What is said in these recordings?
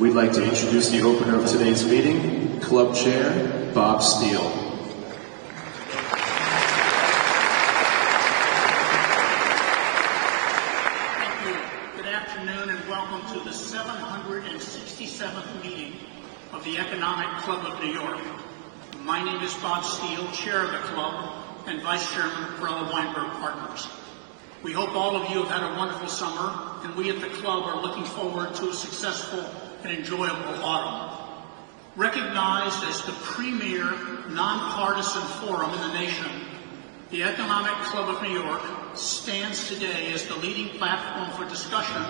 We'd like to introduce the opener of today's meeting, Club Chair Bob Steele. Thank you. Good afternoon and welcome to the 767th meeting of the Economic Club of New York. My name is Bob Steele, Chair of the Club and Vice Chairman of Perella Weinberg Partners. We hope all of you have had a wonderful summer, and we at the Club are looking forward to a successful and enjoyable autumn. Recognized as the premier nonpartisan forum in the nation, the Economic Club of New York stands today as the leading platform for discussion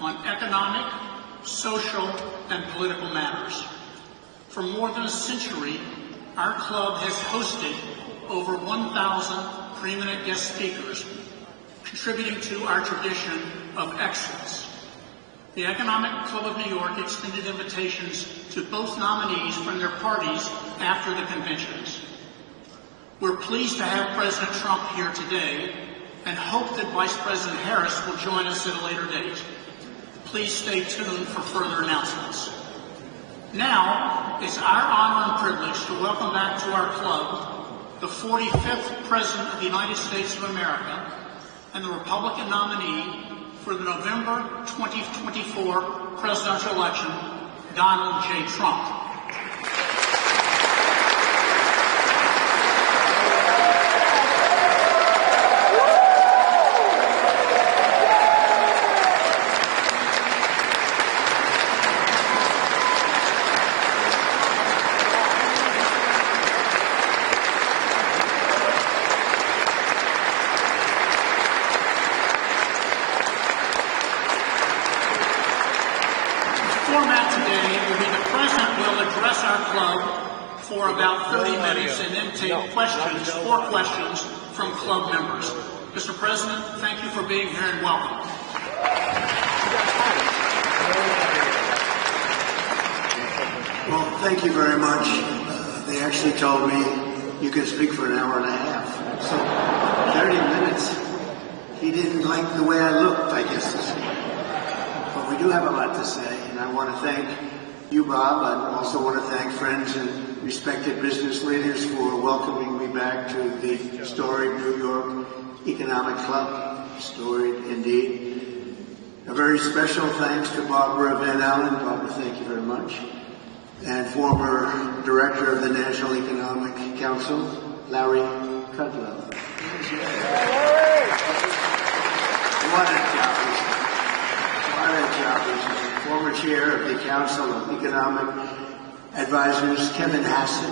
on economic, social, and political matters. For more than a century, our club has hosted over 1,000 preeminent guest speakers, contributing to our tradition of excellence. The Economic Club of New York extended invitations to both nominees from their parties after the conventions. We're pleased to have President Trump here today and hope that Vice President Harris will join us at a later date. Please stay tuned for further announcements. Now, it's our honor and privilege to welcome back to our club the 45th President of the United States of America and the Republican nominee for the November 2024 presidential election, Donald J. Trump. Four questions from club members. Mr. President, thank you for being here and welcome. Well, thank you very much. They actually told me you could speak for an hour and a half. So 30 minutes. He didn't like the way I looked, I guess. But we do have a lot to say, and I want to thank you, Bob. I also want to thank friends and respected business leaders for welcoming me back to the storied New York Economic Club. Storied indeed. A very special thanks to Barbara Van Allen. Barbara, thank you very much. And former Director of the National Economic Council, Larry Kudlow. What a job. What a job. Former Chair of the Council of Economic Advisors, Kevin Hassett.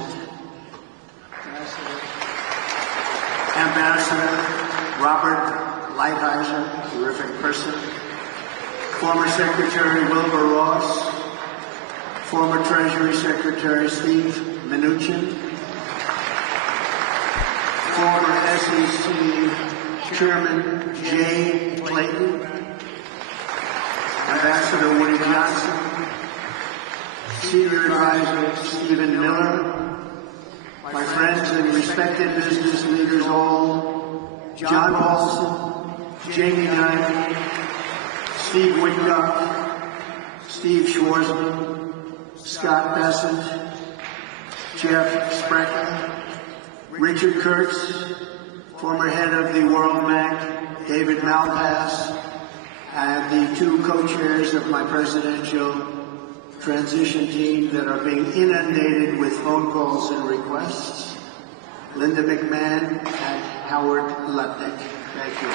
Ambassador Robert Lighthizer, terrific person. Former Secretary Wilbur Ross. Former Treasury Secretary Steve Mnuchin. Former SEC Chairman Jay Clayton. Ambassador Woody Johnson. Senior Advisor Stephen Miller, my friends and respected business leaders all, John Paulson, Jamie Dimon, Steve Witkoff, Steve Schwarzman, Scott Bessent, Jeff Sprecher, Richard Kurtz, former head of the World Bank, David Malpass, and the two co-chairs of my presidential transition team that are being inundated with phone calls and requests, Linda McMahon and Howard Lutnick. Thank you.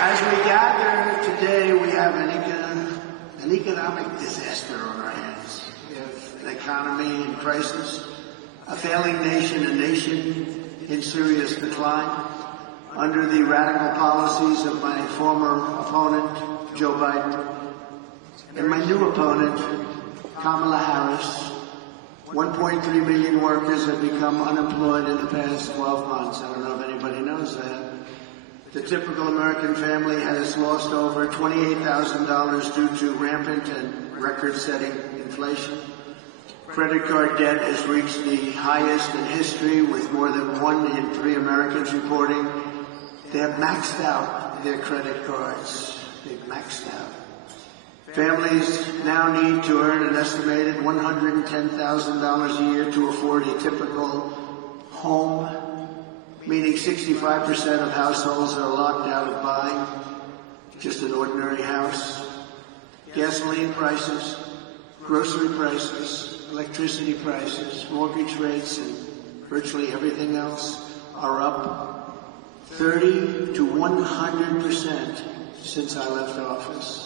As we gather today, we have an economic disaster on our hands. We have an economy in crisis, a failing nation, a nation in serious decline, under the radical policies of my former opponent, Joe Biden, and my new opponent, Kamala Harris. 1.3 million workers have become unemployed in the past 12 months. I don't know if anybody knows that. The typical American family has lost over $28,000 due to rampant and record-setting inflation. Credit card debt has reached the highest in history, with more than 1 in 3 Americans reporting they have maxed out their credit cards. They've maxed out. Families now need to earn an estimated $110,000 a year to afford a typical home, meaning 65% of households are locked out of buying just an ordinary house. Gasoline prices, grocery prices, electricity prices, mortgage rates, and virtually everything else are up 30 to 100% since I left office.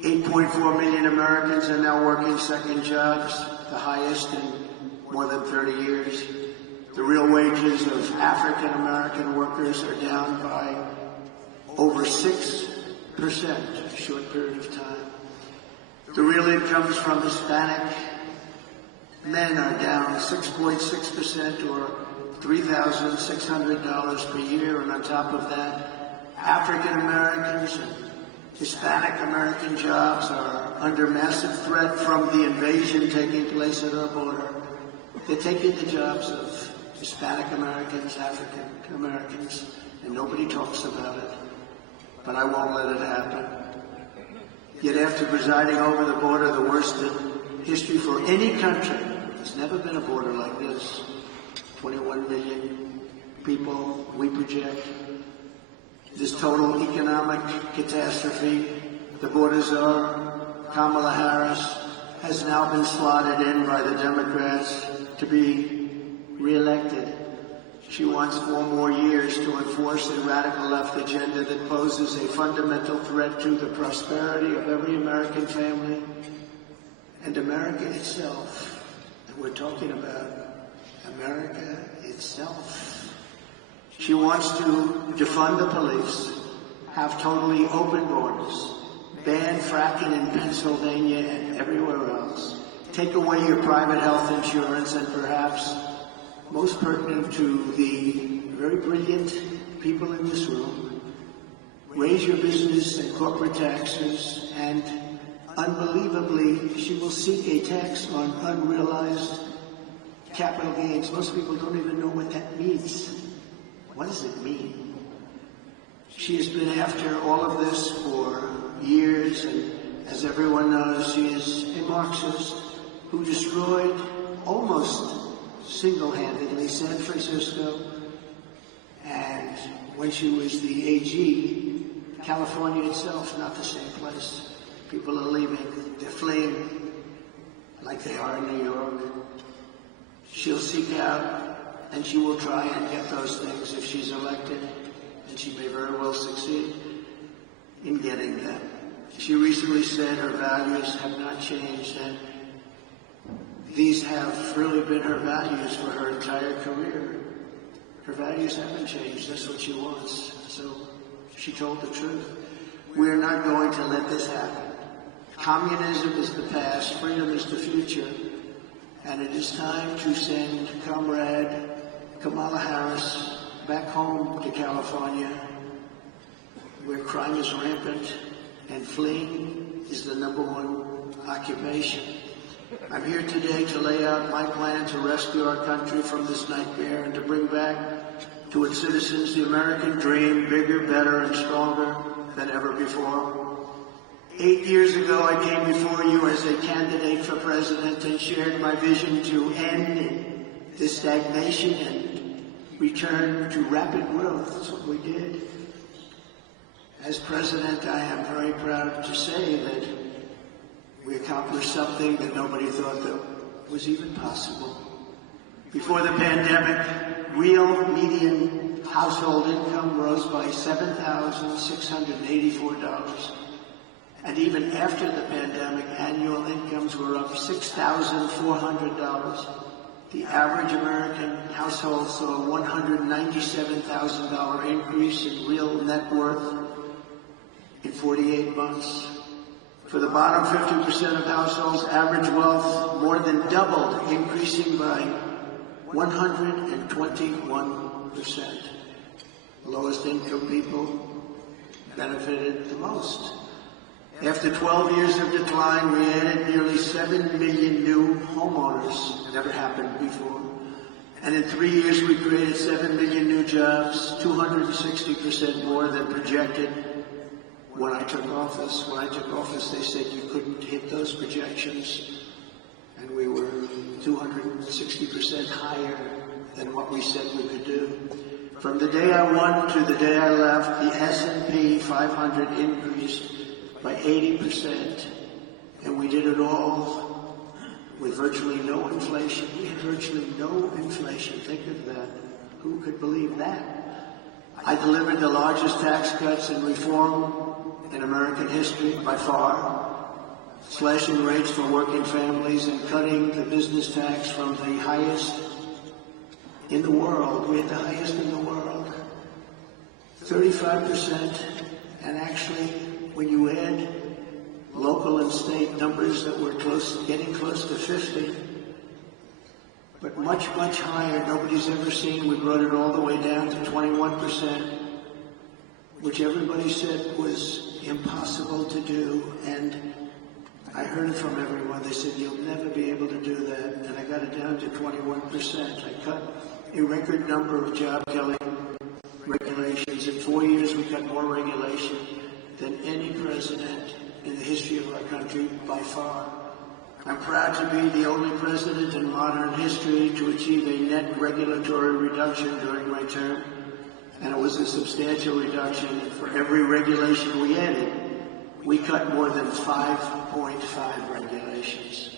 8.4 million Americans are now working second jobs, the highest in more than 30 years. The real wages of African American workers are down by over 6% in a short period of time. The real incomes from Hispanic men are down 6.6% or $3,600 per year, and on top of that, African Americans and Hispanic American jobs are under massive threat from the invasion taking place at our border. They're taking the jobs of Hispanic Americans, African Americans, and nobody talks about it. But I won't let it happen. Yet after presiding over the border, the worst in history for any country, there's never been a border like this. 21 million people, we project. This total economic catastrophe, the border czar, Kamala Harris, has now been slotted in by the Democrats to be reelected. She wants 4 more years to enforce a radical left agenda that poses a fundamental threat to the prosperity of every American family and America itself. And we're talking about America itself. She wants to defund the police, have totally open borders, ban fracking in Pennsylvania and everywhere else, take away your private health insurance, and perhaps most pertinent to the very brilliant people in this room, raise your business and corporate taxes, and unbelievably, she will seek a tax on unrealized capital gains. Most people don't even know what that means. What does it mean? She has been after all of this for years, and as everyone knows, she is a Marxist who destroyed almost single-handedly San Francisco, and when she was the AG, California itself, not the same place. People are leaving, they're fleeing, like they are in New York. She'll seek out and she will try and get those things if she's elected, and she may very well succeed in getting them. She recently said her values have not changed, and these have really been her values for her entire career. Her values haven't changed. That's what she wants. So she told the truth. We're not going to let this happen. Communism is the past, freedom is the future, and it is time to send Comrade Kamala Harris back home to California, where crime is rampant and fleeing is the #1 occupation. I'm here today to lay out my plan to rescue our country from this nightmare and to bring back to its citizens the American dream, bigger, better, and stronger than ever before. 8 years ago, I came before you as a candidate for president and shared my vision to end this stagnation and return to rapid growth. That's what we did. As president, I am very proud to say that we accomplished something that nobody thought that was even possible. Before the pandemic, real median household income rose by $7,684. And even after the pandemic, annual incomes were up $6,400. The average American household saw a $197,000 increase in real net worth in 48 months. For the bottom 50% of households, average wealth more than doubled, increasing by 121%. The lowest income people benefited the most. After 12 years of decline, we added nearly 7 million new homeowners. Never happened before. And in 3 years, we created 7 million new jobs, 260% more than projected. when I took office. When I took office, they said you couldn't hit those projections, and we were 260% higher than what we said we could do. From the day I won to the day I left, the S&P 500 increased by 80%, and we did it all with virtually no inflation. We had virtually no inflation. Think of that. Who could believe that? I delivered the largest tax cuts and reform in American history by far, slashing rates for working families and cutting the business tax from the highest in the world. We had the highest in the world, 35%, and actually when you add local and state numbers that were getting close to 50, but much, much higher. Nobody's ever seen. We brought it all the way down to 21%, which everybody said was impossible to do. And I heard it from everyone. They said, you'll never be able to do that. And I got it down to 21%. I cut a record number of job-killing regulations. In 4 years, we cut more regulation than any president in the history of our country by far. I'm proud to be the only president in modern history to achieve a net regulatory reduction during my term, and it was a substantial reduction. For every regulation we added, we cut more than 5.5 regulations.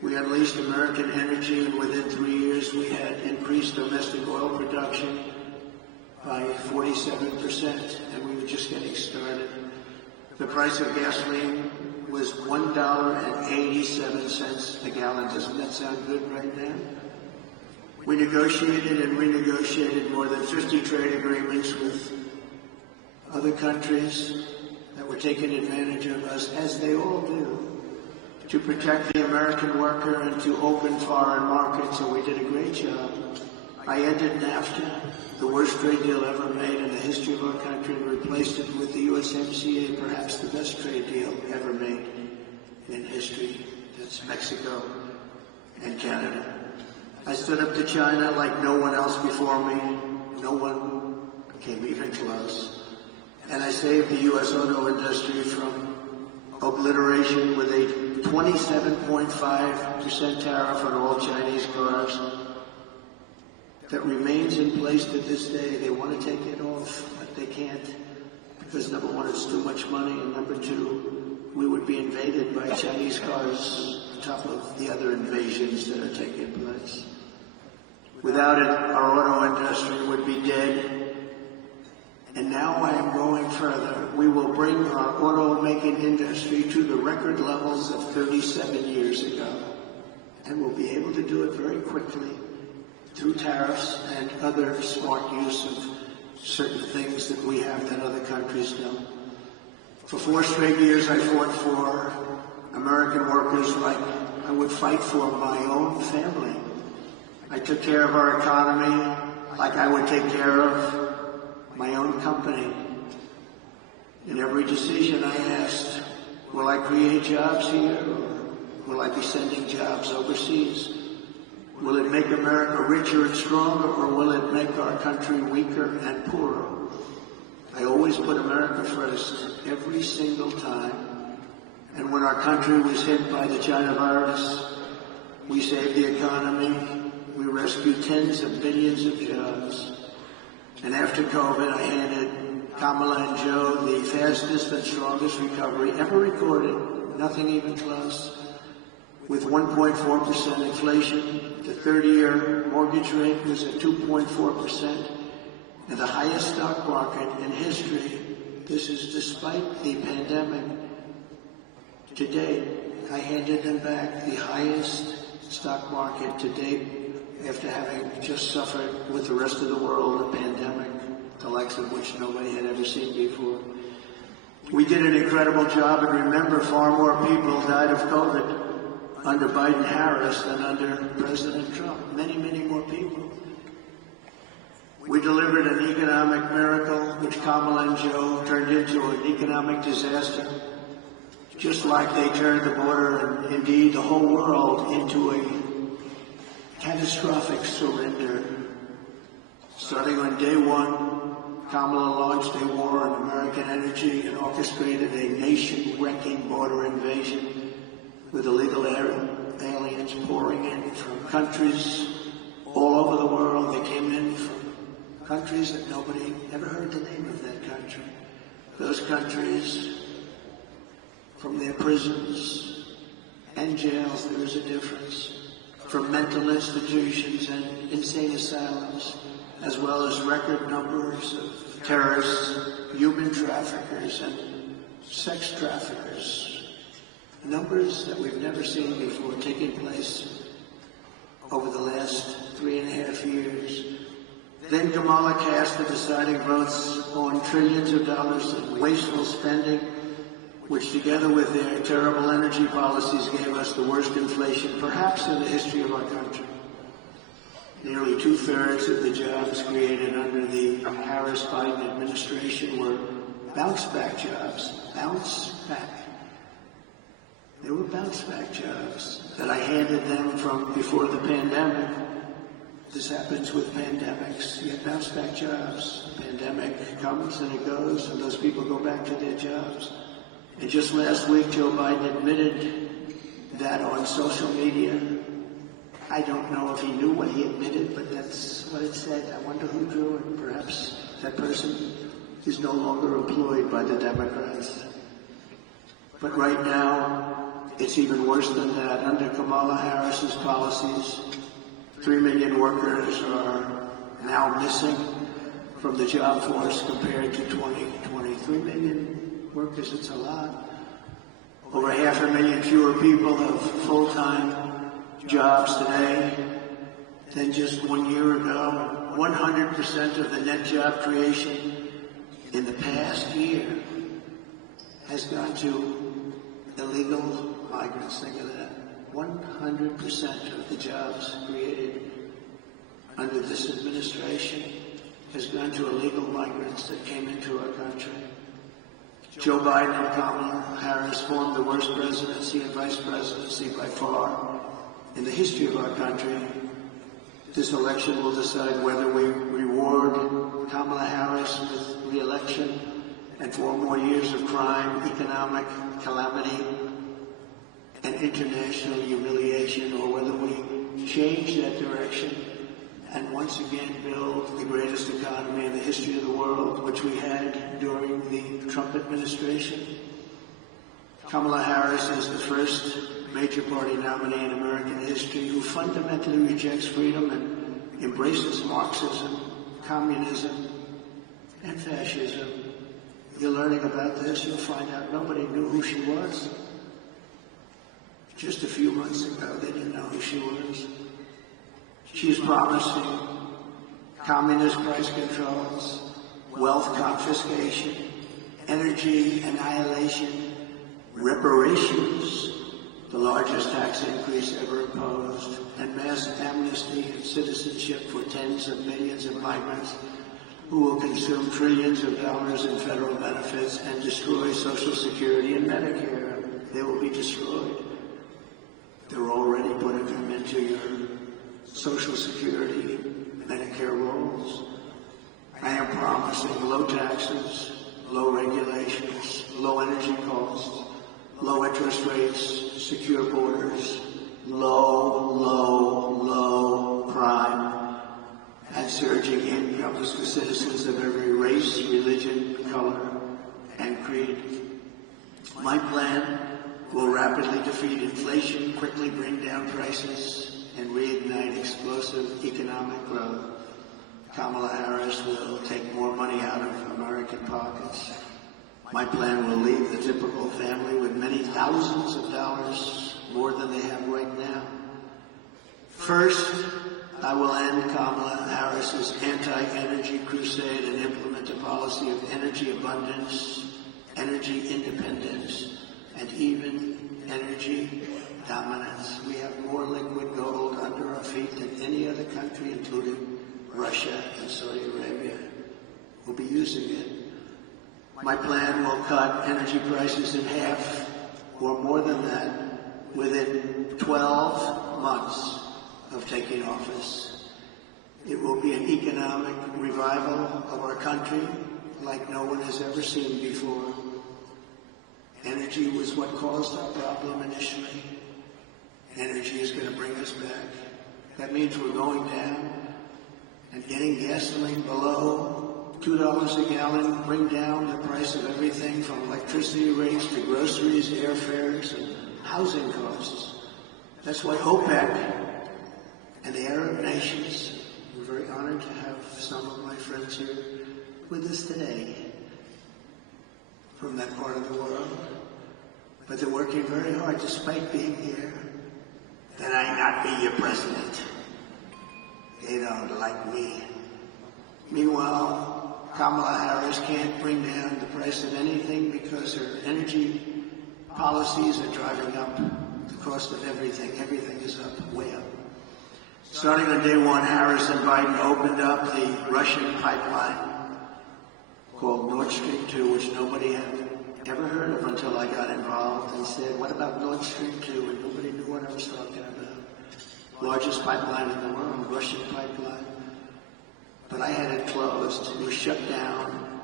We unleashed American energy, and within 3 years we had increased domestic oil production by 47%, and we were just getting started. The price of gasoline was $1.87 a gallon. Doesn't that sound good right now? We negotiated and renegotiated more than 50 trade agreements with other countries that were taking advantage of us, as they all do, to protect the American worker and to open foreign markets, and we did a great job. I ended NAFTA, the worst trade deal ever made in the history of our country, and replaced it with the USMCA, perhaps the best trade deal ever made in history. That's Mexico and Canada. I stood up to China like no one else before me. No one came even close. And I saved the U.S. auto industry from obliteration with a 27.5% tariff on all Chinese cars that remains in place to this day. They want to take it off, but they can't, because number one, it's too much money, and number two, we would be invaded by Chinese cars on top of the other invasions that are taking place. Without it, our auto industry would be dead. And now I am going further. We will bring our auto-making industry to the record levels of 37 years ago. And we'll be able to do it very quickly through tariffs and other smart use of certain things that we have that other countries don't. For 4 straight years, I fought for American workers like I would fight for my own family. I took care of our economy like I would take care of my own company. In every decision I asked, will I create jobs here, or will I be sending jobs overseas? Will it make America richer and stronger, or will it make our country weaker and poorer? I always put America first, every single time. And when our country was hit by the China virus, we saved the economy. We rescued tens of billions of jobs. And after COVID, I handed Kamala and Joe the fastest and strongest recovery ever recorded, nothing even close. With 1.4% inflation, the 30-year mortgage rate was at 2.4%, and the highest stock market in history. This is despite the pandemic. To date, I handed them back the highest stock market to date, after having just suffered with the rest of the world a pandemic, the likes of which nobody had ever seen before. We did an incredible job, and remember, far more people died of COVID under Biden-Harris than under President Trump. Many, many more people. We delivered an economic miracle, which Kamala and Joe turned into an economic disaster, just like they turned the border and indeed the whole world into a catastrophic surrender. Starting on day one, Kamala launched a war on American energy and orchestrated a nation-wrecking border invasion with illegal aliens pouring in from countries all over the world. They came in from countries that nobody ever heard the name of that country. Those countries, from their prisons and jails, there is a difference, from mental institutions and insane asylums, as well as record numbers of terrorists, human traffickers, and sex traffickers. Numbers that we've never seen before taking place over the last 3.5 years. Then Kamala cast the deciding votes on trillions of dollars in wasteful spending, which together with their terrible energy policies gave us the worst inflation perhaps in the history of our country. Nearly 2/3 of the jobs created under the Harris-Biden administration were bounce-back jobs. Bounce-back. They were bounce-back jobs that I handed them from before the pandemic. This happens with pandemics. You get bounce-back jobs. Pandemic comes and it goes, and those people go back to their jobs. And just last week, Joe Biden admitted that on social media. I don't know if he knew what he admitted, but that's what it said. I wonder who drew it. Perhaps that person is no longer employed by the Democrats. But right now, it's even worse than that. Under Kamala Harris's policies, 3 million workers are now missing from the job force compared to 23 million workers. It's a lot. Over 500,000 fewer people have full-time jobs today than just 1 year ago. 100% of the net job creation in the past year has gone to illegal migrants. Think of that. 100% of the jobs created under this administration has gone to illegal migrants that came into our country. Joe Biden and Kamala Harris formed the worst presidency and vice presidency by far in the history of our country. This election will decide whether we reward Kamala Harris with re-election and 4 more years of crime, economic calamity, and international humiliation, or whether we change that direction and once again build the greatest economy in the history of the world, which we had during the Trump administration. Kamala Harris is the first major party nominee in American history who fundamentally rejects freedom and embraces Marxism, communism, and fascism. You're learning about this, you'll find out nobody knew who she was. Just a few months ago, they didn't know who she was. She is promising communist price controls, wealth confiscation, energy annihilation, reparations, the largest tax increase ever imposed, and mass amnesty and citizenship for tens of millions of migrants who will consume trillions of dollars in federal benefits and destroy Social Security and Medicare. They will be destroyed. They're already putting them into your Social Security, Medicare rolls. I am promising low taxes, low regulations, low energy costs, low interest rates, secure borders, low crime, and surging incomes for citizens of every race, religion, color, and creed. My plan will rapidly defeat inflation, quickly bring down prices, and reignite explosive economic growth. Kamala Harris will take more money out of American pockets. My plan will leave the typical family with many thousands of dollars more than they have right now. First, I will end Kamala Harris's anti-energy crusade and implement a policy of energy abundance, energy independence, and even energy dominance. We have more liquid gold under our feet than any other country, including Russia and Saudi Arabia. We'll be using it. My plan will cut energy prices in half, or more than that, within 12 months of taking office. It will be an economic revival of our country like no one has ever seen before. Energy was what caused our problem initially. Energy is going to bring us back. That means we're going down and getting gasoline below $2 a gallon, bring down the price of everything from electricity rates to groceries, airfares, and housing costs. That's why OPEC and the Arab nations, we're very honored to have some of my friends here with us today from that part of the world. But they're working very hard, despite being here, that I not be your president. They don't like me. Meanwhile, Kamala Harris can't bring down the price of anything because her energy policies are driving up the cost of everything. Everything is up, way up. Starting on day one, Harris and Biden opened up the Russian pipeline called Nord Stream 2, which nobody had ever heard of until I got involved and said, what about Nord Stream 2? And nobody knew what I was talking about. Largest pipeline in the world, Russian pipeline. But I had it closed. It was shut down.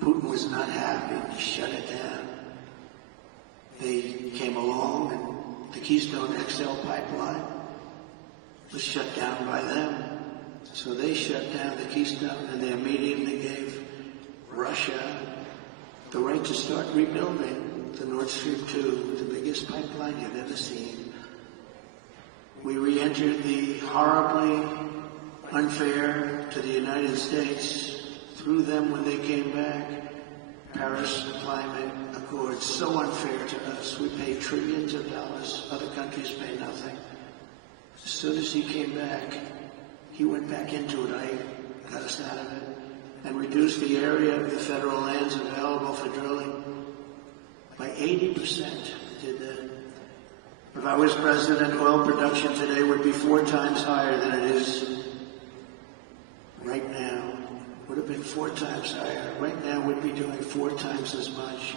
Putin was not happy. He shut it down. They came along and the Keystone XL pipeline was shut down by them. So they shut down the Keystone and they immediately gave Russia the right to start rebuilding the Nord Stream 2, the biggest pipeline you've ever seen. We re-entered the horribly unfair to the United States through them when they came back. Paris Climate Accord, so unfair to us. We pay trillions of dollars. Other countries pay nothing. As soon as he came back, he went back into it. I got us out of it and reduced the area of the federal lands available for drilling by 80%. Did that. If I was president, oil production today would be 4 times higher than it is right now. Would have been 4 times higher. Right now we'd be doing 4 times as much.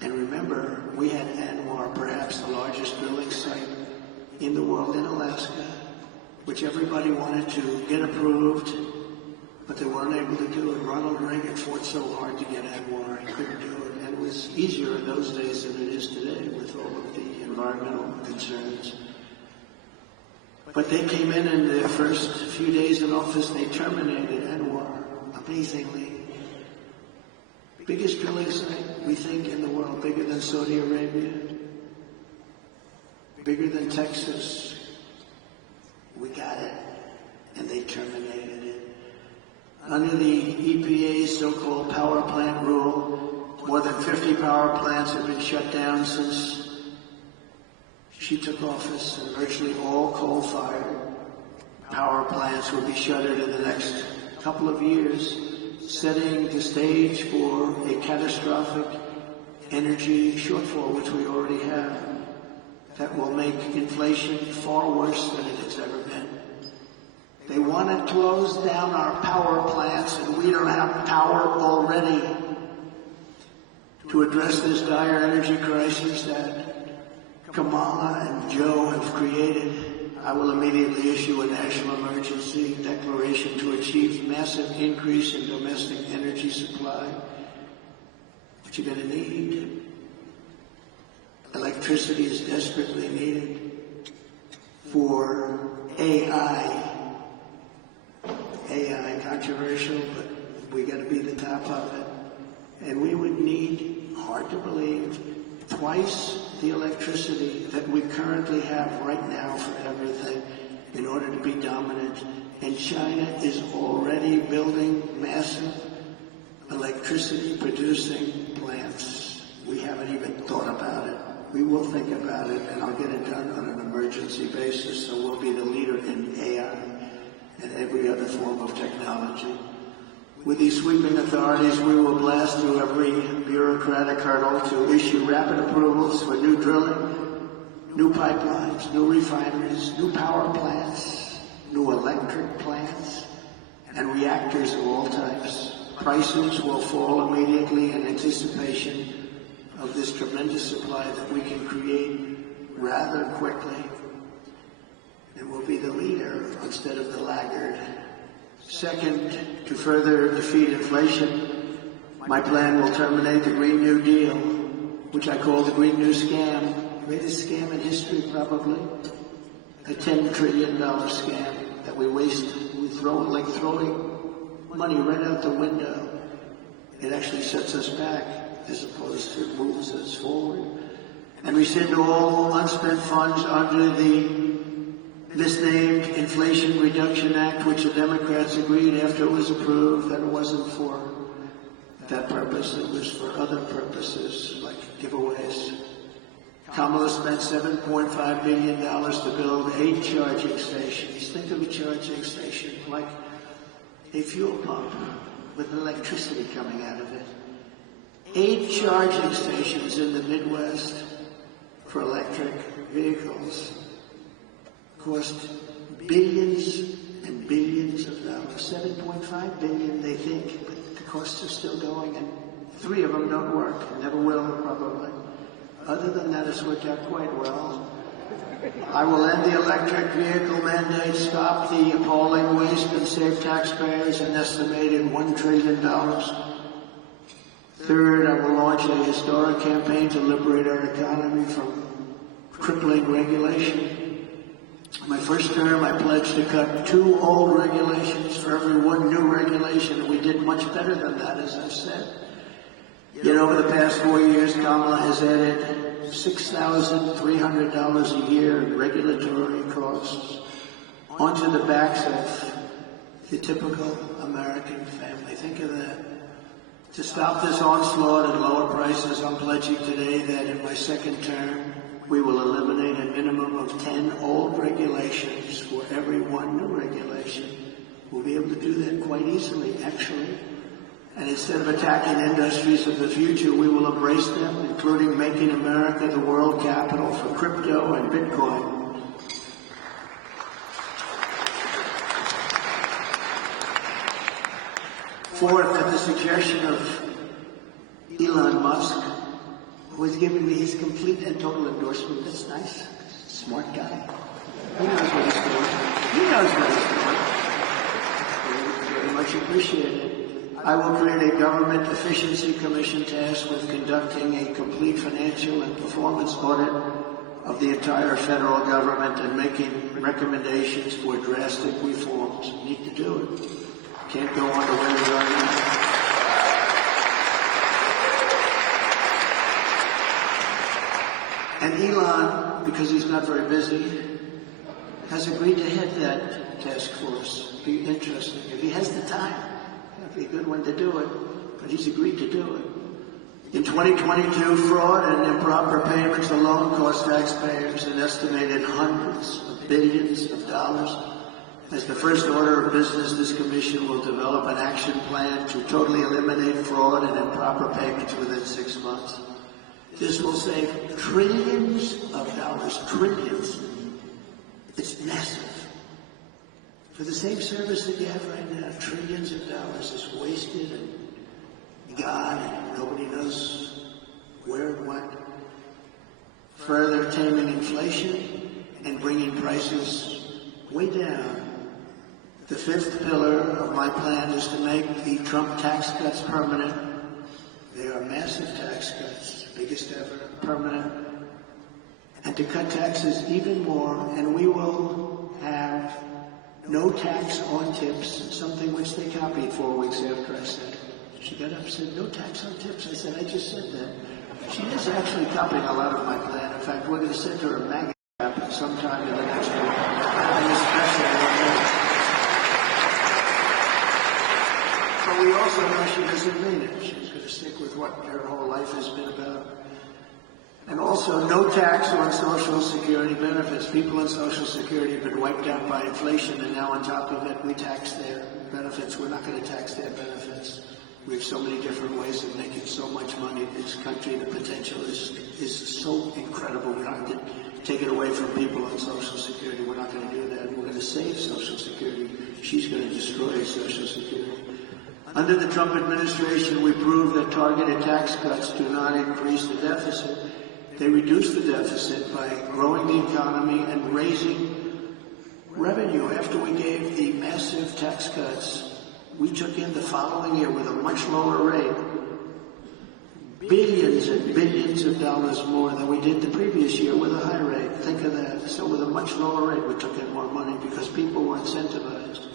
And remember, we had ANWR, perhaps the largest drilling site in the world in Alaska, which everybody wanted to get approved, but they weren't able to do it. Ronald Reagan fought so hard to get ANWR, he couldn't do it. And it was easier in those days than it is today with all of the environmental concerns. But they came in their first few days in office, they terminated ANWR, amazingly. Biggest drilling site, we think, in the world, bigger than Saudi Arabia, bigger than Texas. We got it, and they terminated it. Under the EPA's so-called power plant rule, more than 50 power plants have been shut down since she took office, and virtually all coal-fired power plants will be shuttered in the next couple of years, setting the stage for a catastrophic energy shortfall, which we already have, that will make inflation far worse than it has ever been. They want to close down our power plants, and we don't have power already to address this dire energy crisis that Kamala and Joe have created. I will immediately issue a national emergency declaration to achieve massive increase in domestic energy supply. What you're going to need, electricity is desperately needed for AI. AI, controversial, but we got to be the top of it. And we would need, hard to believe, twice the electricity that we currently have right now for everything in order to be dominant. And China is already building massive electricity producing plants. We haven't even thought about it. We will think about it, and I'll get it done on an emergency basis, so we'll be the leader in AI and every other form of technology. With these sweeping authorities, we will blast through every bureaucratic hurdle to issue rapid approvals for new drilling, new pipelines, new refineries, new power plants, new electric plants, and reactors of all types. Prices will fall immediately in anticipation of this tremendous supply that we can create rather quickly. and will be the leader instead of the laggard. Second, to further defeat inflation, my plan will terminate the Green New Deal, which I call the Green New Scam. Greatest scam in history, probably. A $10 trillion scam that we waste. We throw it like throwing money right out the window. It actually sets us back as opposed to moves us forward. And rescind all unspent funds under the misnamed Inflation Reduction Act, which the Democrats agreed after it was approved that it wasn't for that purpose, it was for other purposes like giveaways. Kamala spent $7.5 billion to build 8 charging stations. Think of a charging station like a fuel pump with electricity coming out of it. 8 charging stations in the Midwest for electric vehicles cost billions and billions of dollars. 7.5 billion, they think, but the costs are still going, and 3 of them don't work, never will, probably. Other than that, it's worked out quite well. I will end the electric vehicle mandate, stop the appalling waste, and save taxpayers an estimated $1 trillion. Third, I will launch a historic campaign to liberate our economy from crippling regulation. My first term, I pledged to cut 2 old regulations for every 1 new regulation, and we did much better than that, as I said. Yet over the past 4 years, Kamala has added $6,300 a year in regulatory costs onto the backs of the typical American family. Think of that. To stop this onslaught and lower prices, I'm pledging today that in my second term, we will eliminate a minimum of 10 old regulations for every 1 new regulation. We'll be able to do that quite easily, actually. And instead of attacking industries of the future, we will embrace them, including making America the world capital for crypto and Bitcoin. Fourth, at the suggestion of Elon Musk, who has given me his complete and total endorsement. That's nice. Smart guy. He knows what he's doing. He knows what he's doing. Very much appreciated. I will create a government efficiency commission tasked with conducting a complete financial and performance audit of the entire federal government and making recommendations for drastic reforms. We need to do it. Can't go on the way we are now. And Elon, because he's not very busy, has agreed to head that task force. Be interesting. If he has the time, that'd be a good one to do it. But he's agreed to do it. In 2022, fraud and improper payments alone cost taxpayers an estimated hundreds of billions of dollars. As the first order of business, this commission will develop an action plan to totally eliminate fraud and improper payments within 6 months. This will save trillions of dollars, trillions. It's massive. For the same service that you have right now, trillions of dollars is wasted and gone, and nobody knows where and what. Further taming inflation and bringing prices way down. The 5th pillar of my plan is to make the Trump tax cuts permanent. They are massive tax cuts, biggest ever, permanent. And to cut taxes even more, and we will have no tax on tips, something which they copied 4 weeks after I said it. She got up and said, no tax on tips. I said, I just said that. She is actually copying a lot of my plan. In fact, we're going to send her a magazine sometime in the next week. But we also know she doesn't mean it. She's going to stick with what her whole life has been about. And also, no tax on Social Security benefits. People in Social Security have been wiped out by inflation, and now on top of it, we tax their benefits. We're not going to tax their benefits. We have so many different ways of making so much money in this country. The potential is so incredible. We don't have to take it away from people on Social Security. We're not going to do that. We're going to save Social Security. She's going to destroy Social Security. Under the Trump administration, we proved that targeted tax cuts do not increase the deficit. They reduce the deficit by growing the economy and raising revenue, after we gave the massive tax cuts, we took in the following year with a much lower rate, billions and billions of dollars more than we did the previous year with a high rate. Think of that. So with a much lower rate, we took in more money because people were incentivized.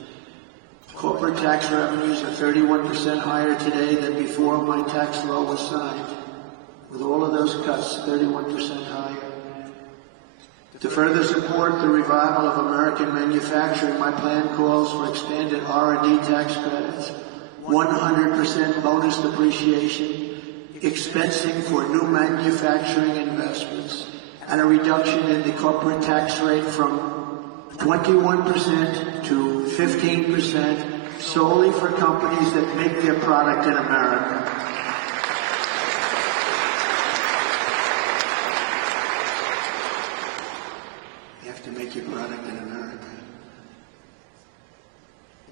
Corporate tax revenues are 31% higher today than before my tax law was signed. With all of those cuts, 31% higher. To further support the revival of American manufacturing, my plan calls for expanded R&D tax credits, 100% bonus depreciation, expensing for new manufacturing investments, and a reduction in the corporate tax rate from 21% to 15% solely for companies that make their product in America. You have to make your product in America.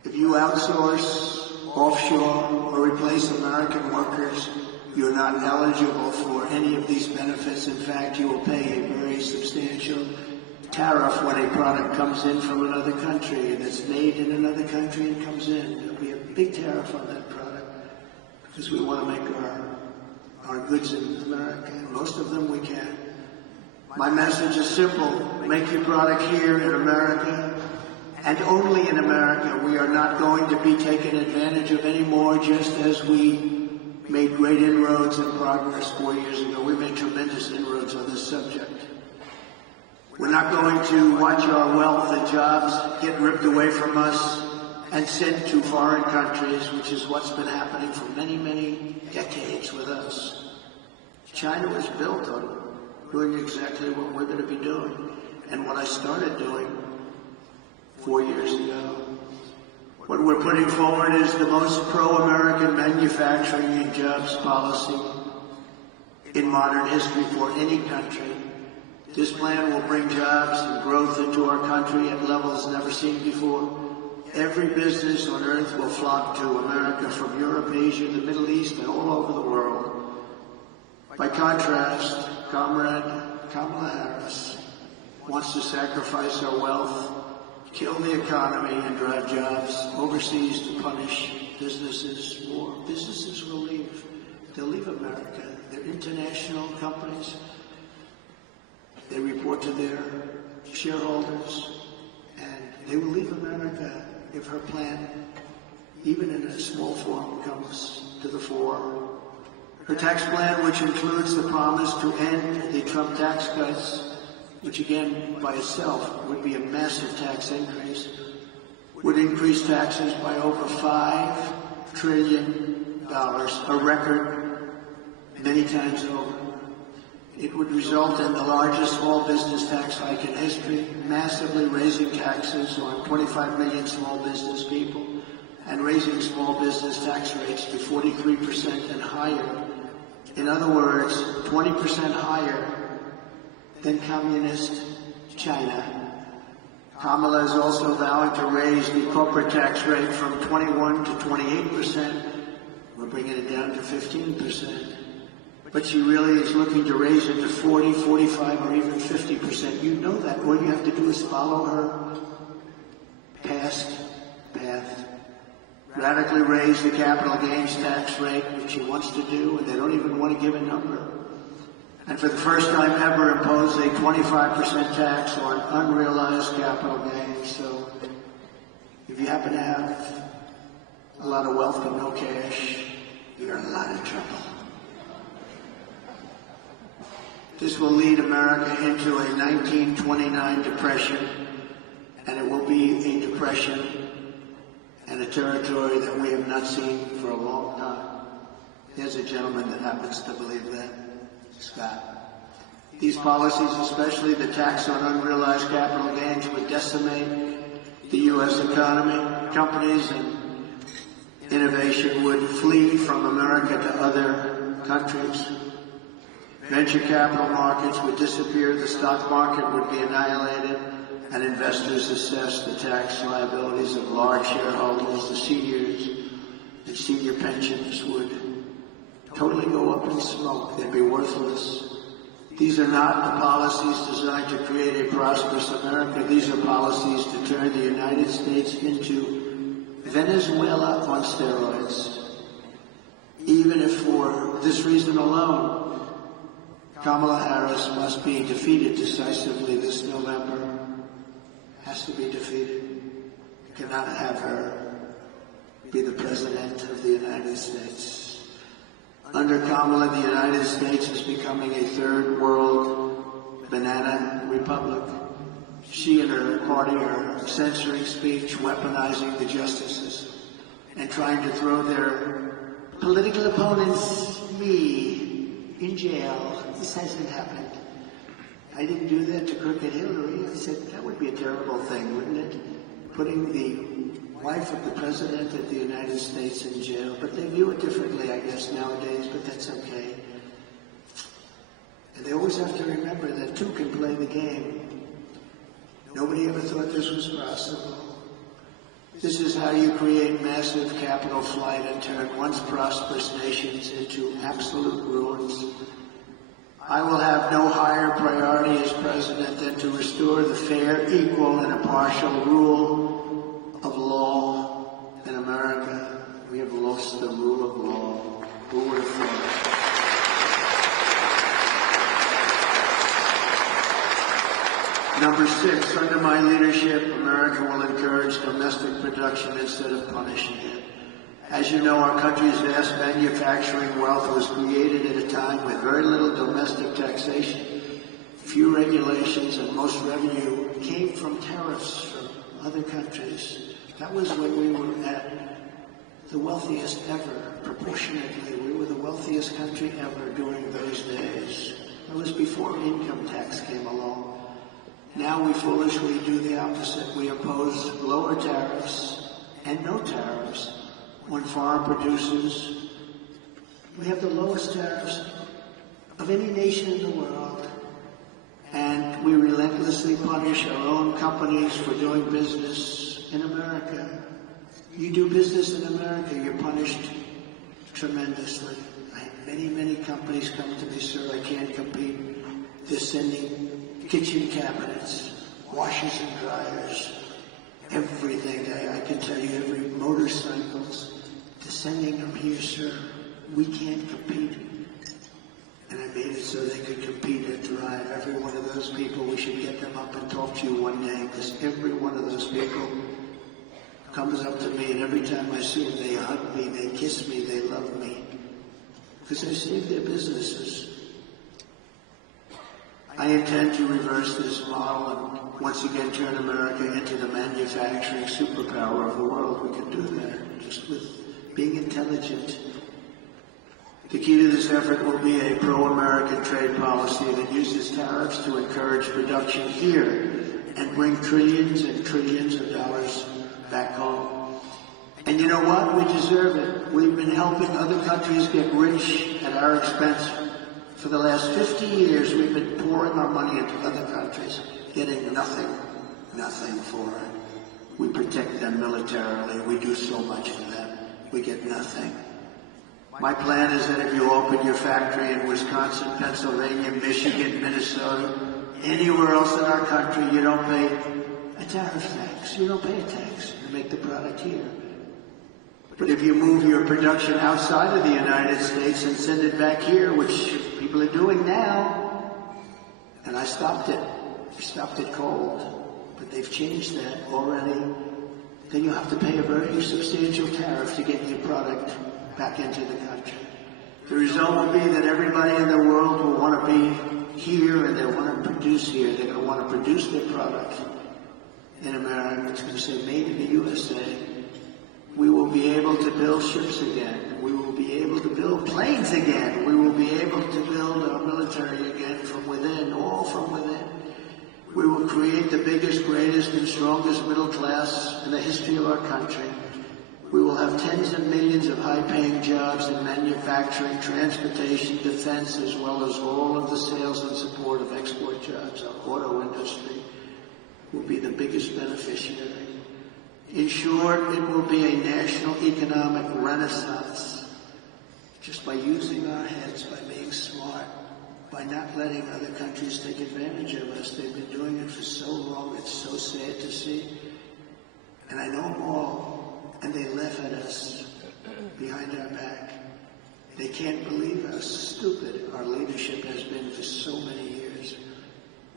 If you outsource, offshore, or replace American workers, you're not eligible for any of these benefits. In fact, you will pay a very substantial tariff when a product comes in from another country and it's made in another country and comes in. There'll be a big tariff on that product because we want to make our goods in America. Most of them we can. My message is simple. Make your product here in America and only in America. We are not going to be taken advantage of anymore, just as we made great inroads and progress 4 years ago. We made tremendous inroads on this subject. We're not going to watch our wealth and jobs get ripped away from us and sent to foreign countries, which is what's been happening for many, many decades with us. China was built on doing exactly what we're going to be doing, and what I started doing 4 years ago. What we're putting forward is the most pro-American manufacturing and jobs policy in modern history for any country. This plan will bring jobs and growth into our country at levels never seen before. Every business on earth will flock to America from Europe, Asia, the Middle East, and all over the world. By contrast, Comrade Kamala Harris wants to sacrifice our wealth, kill the economy, and drive jobs overseas to punish businesses more. Businesses will leave. They'll leave America. They're international companies. They report to their shareholders, and they will leave America if her plan, even in a small form, comes to the fore. Her tax plan, which includes the promise to end the Trump tax cuts, which again by itself would be a massive tax increase, would increase taxes by over $5 trillion, a record many times over. It would result in the largest small business tax hike in history, massively raising taxes on 25 million small business people and raising small business tax rates to 43% and higher. In other words, 20% higher than communist China. Kamala is also vowing to raise the corporate tax rate from 21 to 28%. We're bringing it down to 15%. But she really is looking to raise it to 40, 45, or even 50%. You know that. All you have to do is follow her past path. Radically raise the capital gains tax rate, which she wants to do, and they don't even want to give a number. And for the first time ever, impose a 25% tax on unrealized capital gains. So if you happen to have a lot of wealth but no cash, you're in a lot of trouble. This will lead America into a 1929 depression, and it will be a depression and a territory that we have not seen for a long time. There's a gentleman that happens to believe that, Scott. These policies, especially the tax on unrealized capital gains, would decimate the U.S. economy. Companies and innovation would flee from America to other countries. Venture capital markets would disappear, the stock market would be annihilated, and investors assess the tax liabilities of large shareholders, the seniors, and senior pensions would totally go up in smoke. They'd be worthless. These are not the policies designed to create a prosperous America. These are policies to turn the United States into Venezuela on steroids. Even if for this reason alone, Kamala Harris must be defeated decisively this November. Has to be defeated. Cannot have her be the President of the United States. Under Kamala, the United States is becoming a third world banana republic. She and her party are censoring speech, weaponizing the justices, and trying to throw their political opponents, me, in jail. This hasn't happened. I didn't do that to Crooked Hillary. I said, that would be a terrible thing, wouldn't it? Putting the wife of the President of the United States in jail. But they view it differently, I guess, nowadays, but that's okay. And they always have to remember that two can play the game. Nobody ever thought this was possible. This is how you create massive capital flight and turn once prosperous nations into absolute ruins. I will have no higher priority as president than to restore the fair, equal, and impartial rule of law in America. We have lost the rule of law. Who would have thought? Number 6, under my leadership, America will encourage domestic production instead of punishing it. As you know, our country's vast manufacturing wealth was created at a time with very little domestic taxation, few regulations, and most revenue came from tariffs from other countries. That was when we were at the wealthiest ever, proportionately. We were the wealthiest country ever during those days. That was before income tax came along. Now we foolishly do the opposite. We impose lower tariffs and no tariffs on foreign producers. We have the lowest tariffs of any nation in the world. And we relentlessly punish our own companies for doing business in America. You do business in America, you're punished tremendously. I have many, many companies come to me, sir, I can't compete. They're sending kitchen cabinets, washers and dryers, everything. I can tell you, every motorcycles. They're sending them here, sir. We can't compete. And I made it so they could compete and thrive. Every one of those people, we should get them up and talk to you one day, because every one of those people comes up to me, and every time I see them, they hug me, they kiss me, they love me, because I saved their businesses. I intend to reverse this model and once again turn America into the manufacturing superpower of the world. We can do that just with being intelligent. The key to this effort will be a pro-American trade policy that uses tariffs to encourage production here and bring trillions and trillions of dollars back home. And you know what? We deserve it. We've been helping other countries get rich at our expense. For the last 50 years, we've been pouring our money into other countries, getting nothing for it. We protect them militarily. We do so much for them. We get nothing. My plan is that if you open your factory in Wisconsin, Pennsylvania, Michigan, Minnesota, anywhere else in our country, you don't pay a tariff tax. You don't pay a tax. You make the product here. But if you move your production outside of the United States and send it back here, which people are doing now, and I stopped it. I stopped it cold. But they've changed that already. Then you have to pay a very substantial tariff to get your product back into the country. The result will be that everybody in the world will want to be here and they want to produce here. They're going to want to produce their product in America. It's going to say made in the USA. We will be able to build ships again. We will be able to build planes again. We will be able to build our military again from within, all from within. We will create the biggest, greatest, and strongest middle class in the history of our country. We will have tens of millions of high-paying jobs in manufacturing, transportation, defense, as well as all of the sales and support of export jobs. Our auto industry will be the biggest beneficiary. In short, it will be a national economic renaissance just by using our heads, by being smart, by not letting other countries take advantage of us. They've been doing it for so long. It's so sad to see. And I know them all, and they laugh at us behind our back. They can't believe how stupid our leadership has been for so many years.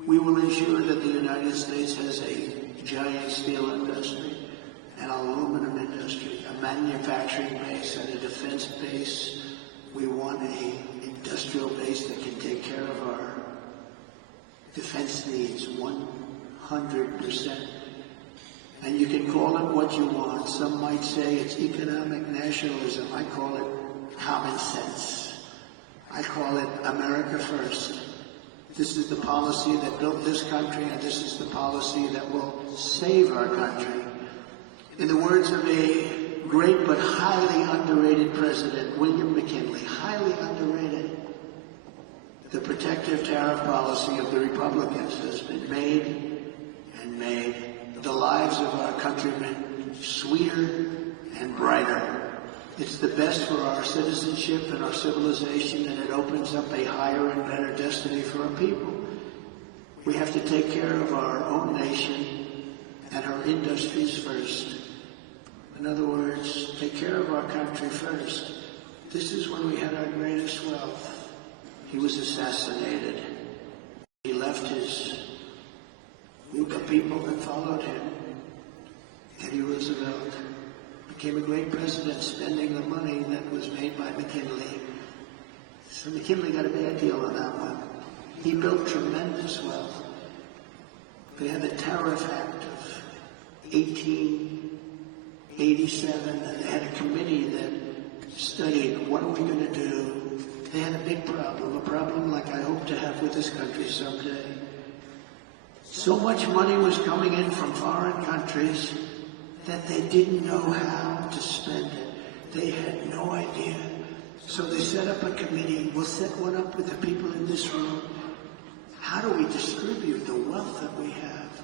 We will ensure that the United States has a giant steel industry, an aluminum industry, a manufacturing base, and a defense base. We want an industrial base that can take care of our defense needs 100%. And you can call it what you want. Some might say it's economic nationalism. I call it common sense. I call it America first. This is the policy that built this country, and this is the policy that will save our country. In the words of a great but highly underrated president, William McKinley, highly underrated, the protective tariff policy of the Republicans has been made and made the lives of our countrymen sweeter and brighter. It's the best for our citizenship and our civilization, and it opens up a higher and better destiny for our people. We have to take care of our own nation and our industries first. In other words, take care of our country first. This is when we had our greatest wealth. He was assassinated. He left his group of people that followed him. Teddy Roosevelt became a great president, spending the money that was made by McKinley. So McKinley got a bad deal on that one. He built tremendous wealth. They had the Tariff Act of 1887, and they had a committee that studied what are we going to do. They had a big problem, a problem like I hope to have with this country someday. So much money was coming in from foreign countries that they didn't know how to spend it. They had no idea. So they set up a committee. We'll set one up with the people in this room. How do we distribute the wealth that we have?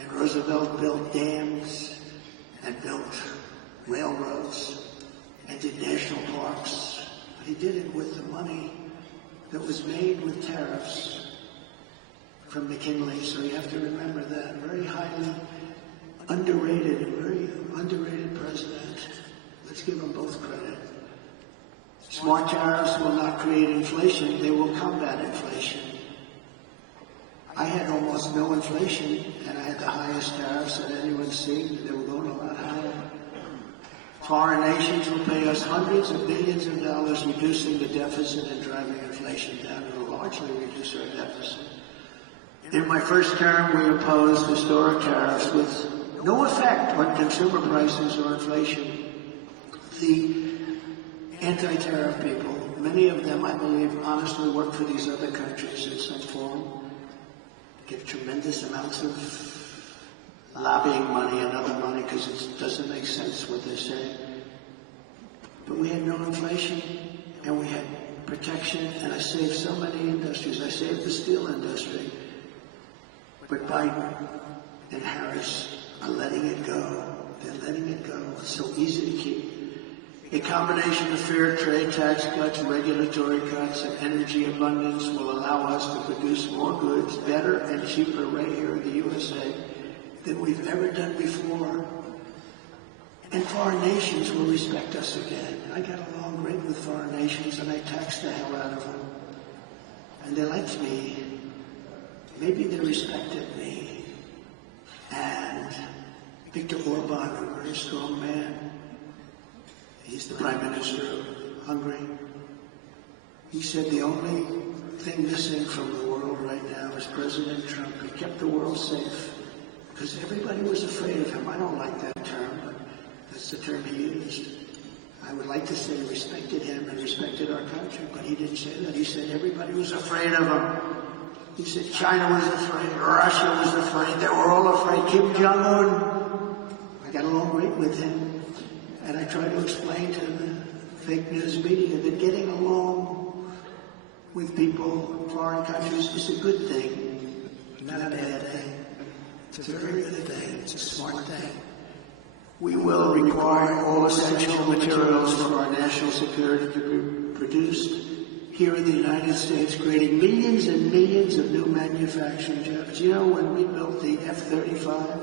And Roosevelt built dams and built railroads and did national parks. But he did it with the money that was made with tariffs from McKinley. So you have to remember that. Very highly underrated, very underrated president. Let's give them both credit. Smart tariffs will not create inflation. They will combat inflation. I had almost no inflation, and I had the highest tariffs that anyone's seen. They were going a lot higher. Foreign nations will pay us hundreds of billions of dollars, reducing the deficit and driving inflation down. It will largely reduce our deficit. In my first term, we imposed historic tariffs with no effect on consumer prices or inflation. The anti-tariff people, many of them, I believe, honestly work for these other countries in some form, give tremendous amounts of lobbying money and other money because it doesn't make sense what they say. But we had no inflation, and we had protection, and I saved so many industries. I saved the steel industry. But Biden and Harris are letting it go. They're letting it go. It's so easy to keep. A combination of fair trade, tax cuts, regulatory cuts, and energy abundance will allow us to produce more goods better and cheaper right here in the USA than we've ever done before. And foreign nations will respect us again. I got along great with foreign nations, and I taxed the hell out of them. And they liked me. Maybe they respected me. And Viktor Orban, a very strong man, he's the Prime Minister of Hungary. He said the only thing missing from the world right now is President Trump. He kept the world safe because everybody was afraid of him. I don't like that term, but that's the term he used. I would like to say respected him and respected our country, but he didn't say that. He said everybody was afraid of him. He said China was afraid, Russia was afraid, they were all afraid. Kim Jong-un, I got along great with him. And I try to explain to the fake news media that getting along with people in foreign countries is a good thing, not a bad thing. It's a very good thing. It's a smart thing. We will require all essential materials for our national security to be produced here in the United States, creating millions and millions of new manufacturing jobs. You know, when we built the F-35,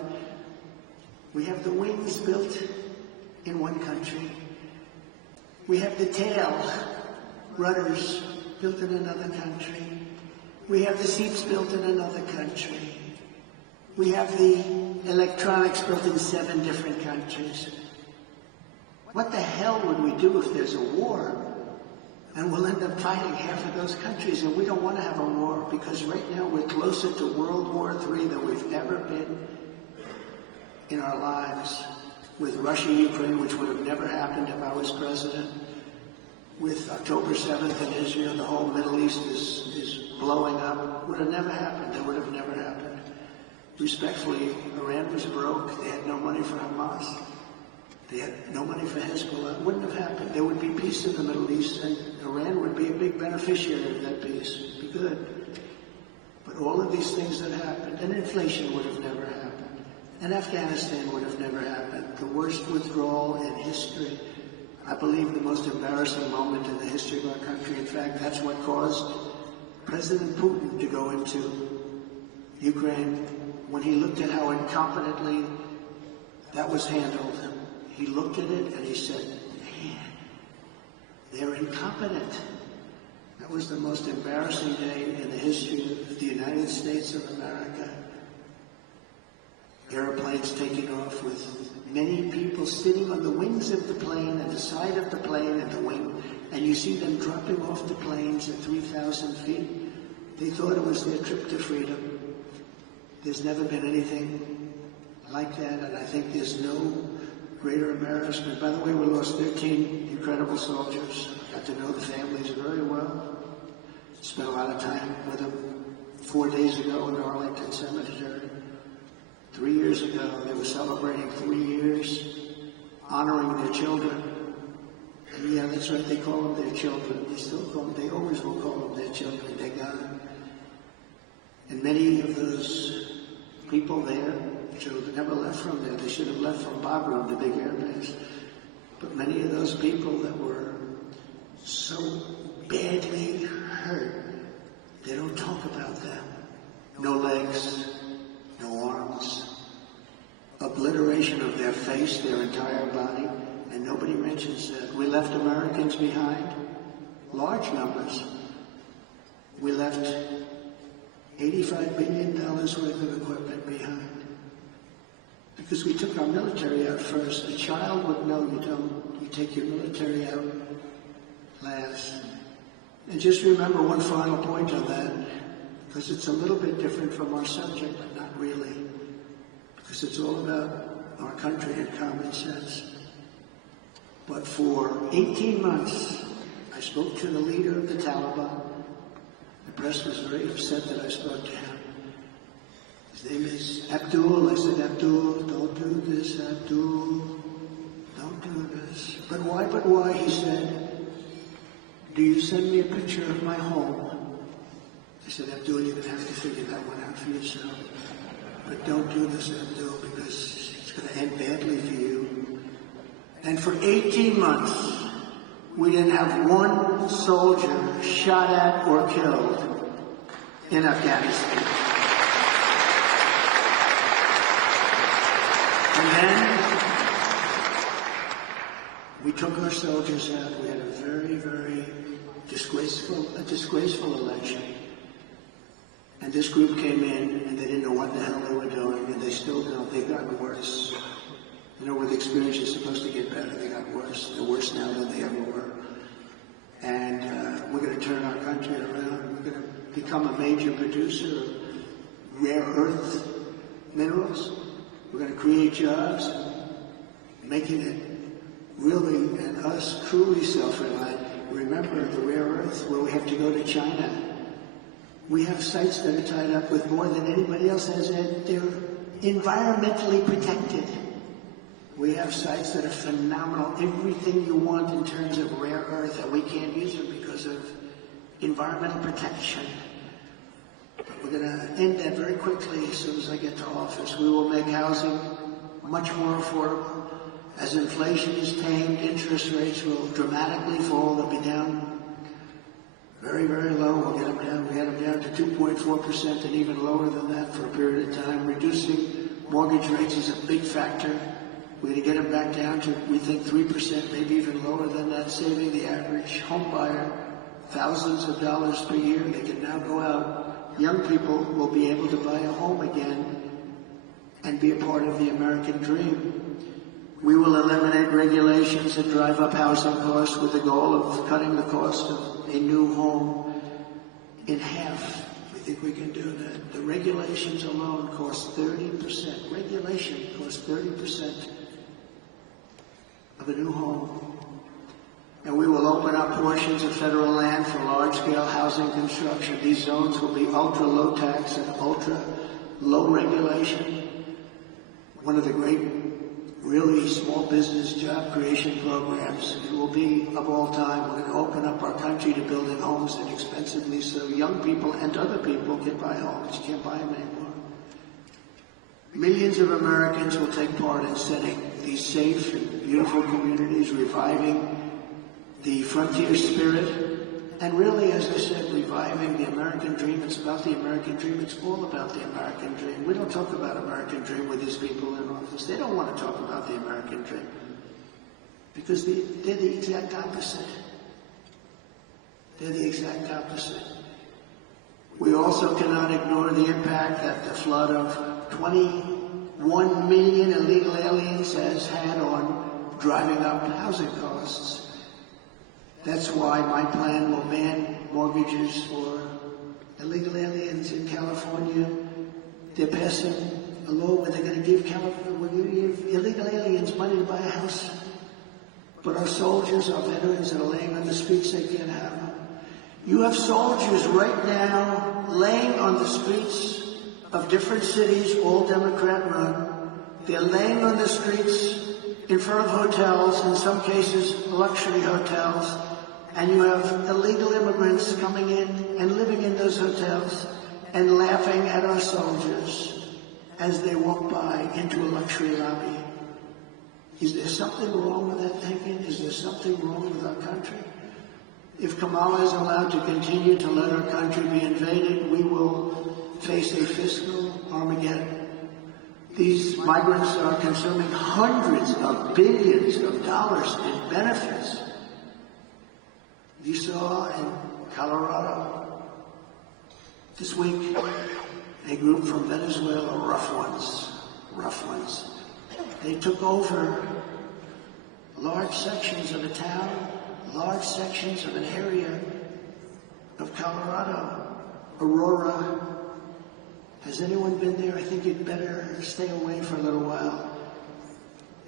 we have the wings built in one country. We have the tail, rudders, built in another country. We have the seats built in another country. We have the electronics built in 7 different countries. What the hell would we do if there's a war? And we'll end up fighting half of those countries, and we don't want to have a war, because right now we're closer to World War III than we've ever been in our lives. With Russia, Ukraine, which would have never happened if I was president. With October 7th in Israel, the whole Middle East is blowing up. Would have never happened. That would have never happened. Respectfully, Iran was broke. They had no money for Hamas. They had no money for Hezbollah. It wouldn't have happened. There would be peace in the Middle East, and Iran would be a big beneficiary of that peace. It'd be good. But all of these things that happened, and inflation would have never happened, and Afghanistan would have never happened. The worst withdrawal in history. I believe the most embarrassing moment in the history of our country. In fact, that's what caused President Putin to go into Ukraine when he looked at how incompetently that was handled. He looked at it and he said, man, they're incompetent. That was the most embarrassing day in the history of the United States of America. Airplanes taking off with many people sitting on the wings of the plane, at the side of the plane, at the wing, and you see them dropping off the planes at 3,000 feet. They thought it was their trip to freedom. There's never been anything like that, and I think there's no greater embarrassment. By the way, we lost 13 incredible soldiers. Got to know the families very well. Spent a lot of time with them 4 days ago in Arlington Cemetery. 3 years ago, they were celebrating 3 years, honoring their children. And yeah, that's right, they call them their children. They still call them, they always will call them their children. They're gone. And many of those people there, children, never left from there. They should have left from Bagram, the big air base. But many of those people that were so badly hurt, they don't talk about them. No legs, no arms, obliteration of their face, their entire body, and nobody mentions that. We left Americans behind, large numbers. We left $85 billion worth of equipment behind. Because we took our military out first. A child would know you don't. You take your military out last. And just remember one final point on that, because it's a little bit different from our subject, but not really. Because it's all about our country and common sense. But for 18 months, I spoke to the leader of the Taliban. The press was very upset that I spoke to him. His name is Abdul. I said, Abdul, don't do this, Abdul. Don't do this. But why? He said, do you send me a picture of my home? I said, Abdul, you're going to have to figure that one out for yourself. But don't do this, Abdul, because it's going to end badly for you. And for 18 months, we didn't have one soldier shot at or killed in Afghanistan. And then we took our soldiers out. We had a very, very disgraceful election. And this group came in, and they didn't know what the hell they were doing, and they still don't. They've gotten worse. You know, with experience, you're supposed to get better. They got worse. They're worse now than they ever were. And we're going to turn our country around. We're going to become a major producer of rare earth minerals. We're going to create jobs, making it really, and us truly self-reliant. Remember the rare earth, where we have to go to China. We have sites that are tied up with more than anybody else has, and they're environmentally protected. We have sites that are phenomenal, everything you want in terms of rare earth, and we can't use them because of environmental protection. We're going to end that very quickly as soon as I get to office. We will make housing much more affordable. As inflation is tamed, interest rates will dramatically fall. They'll be down Very, very low. We'll get them down. We had them down to 2.4% and even lower than that for a period of time. Reducing mortgage rates is a big factor. We're going to get them back down to, we think, 3%, maybe even lower than that, saving the average home buyer thousands of dollars per year. They can now go out. Young people will be able to buy a home again and be a part of the American dream. We will eliminate regulations that drive up housing costs with the goal of cutting the cost of a new home in half. We think we can do that. The regulations alone cost 30%. Regulation costs 30% of a new home. And we will open up portions of federal land for large-scale housing construction. These zones will be ultra-low tax and ultra-low regulation. One of the great, really small business job creation programs. It will be, of all time, we're going to open up our country to building homes inexpensively so young people and other people can buy homes. You can't buy them anymore. Millions of Americans will take part in setting these safe and beautiful communities, reviving the frontier spirit, and really, as I said, reviving the American dream. It's about the American dream. It's all about the American dream. We don't talk about American dream with these people in office. They don't want to talk about the American dream because they're the exact opposite. They're the exact opposite. We also cannot ignore the impact that the flood of 21 million illegal aliens has had on driving up housing costs. That's why my plan will ban mortgages for illegal aliens in California. They're passing a law where they're going to give illegal aliens money to buy a house. But our soldiers, our veterans that are laying on the streets, they can't have them. You have soldiers right now laying on the streets of different cities, all Democrat-run. They're laying on the streets in front of hotels, in some cases luxury hotels, and you have illegal immigrants coming in and living in those hotels and laughing at our soldiers as they walk by into a luxury lobby. Is there something wrong with that thinking? Is there something wrong with our country? If Kamala is allowed to continue to let our country be invaded, we will face a fiscal Armageddon. These migrants are consuming hundreds of billions of dollars in benefits. You saw in Colorado this week a group from Venezuela, rough ones. They took over large sections of a town, large sections of an area of Colorado, Aurora. Has anyone been there? I think you'd better stay away for a little while.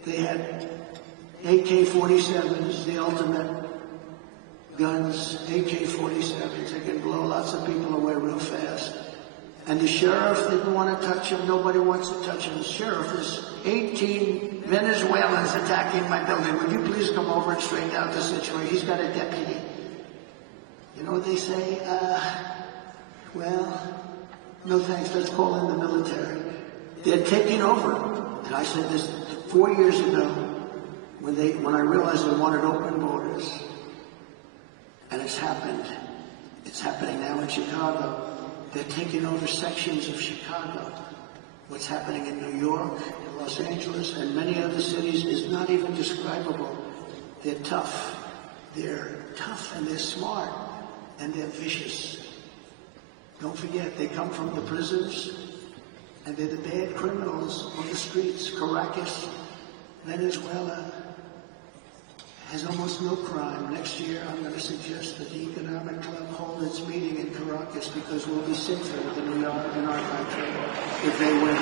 They had AK-47s, the ultimate guns, AK-47s. They can blow lots of people away real fast. And the sheriff didn't want to touch him. Nobody wants to touch him. The sheriff is 18 Venezuelans attacking my building. Would you please come over and straighten out the situation? He's got a deputy. You know what they say? Well, no thanks, let's call in the military. They're taking over. And I said this 4 years ago when I realized they wanted open borders. And it's happened. It's happening now in Chicago. They're taking over sections of Chicago. What's happening in New York, in Los Angeles, and many other cities is not even describable. They're tough. They're tough and they're smart and they're vicious. Don't forget, they come from the prisons, and they're the bad criminals on the streets. Caracas, Venezuela, has almost no crime. Next year, I'm going to suggest that the Economic Club hold its meeting in Caracas because we'll be safer than we are in our country if they win.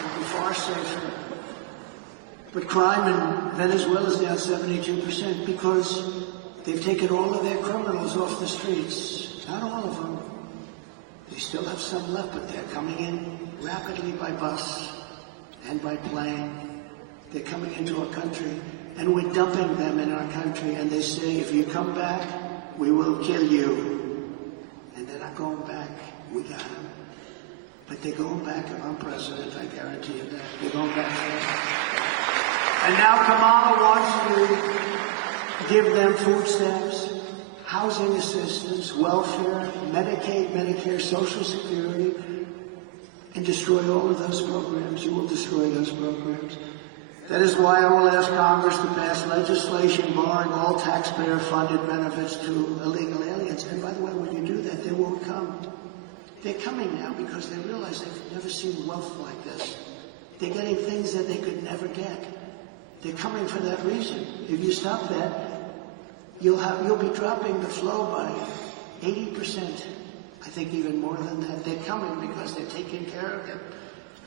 We'll be far safer. But crime in Venezuela is down 72% because they've taken all of their criminals off the streets. Not all of them. They still have some left, but they're coming in rapidly by bus and by plane. They're coming into our country, and we're dumping them in our country, and they say, if you come back, we will kill you. And they're not going back. We got them. But they're going back if I'm president, I guarantee you that. They're going back fast. And now Kamala wants to give them food stamps, housing assistance, welfare, Medicaid, Medicare, Social Security, and destroy all of those programs. You will destroy those programs. That is why I will ask Congress to pass legislation barring all taxpayer-funded benefits to illegal aliens. And by the way, when you do that, they won't come. They're coming now because they realize they've never seen wealth like this. They're getting things that they could never get. They're coming for that reason. If you stop that, you'll be dropping the flow by 80%. I think even more than that. They're coming because they're taking care of it.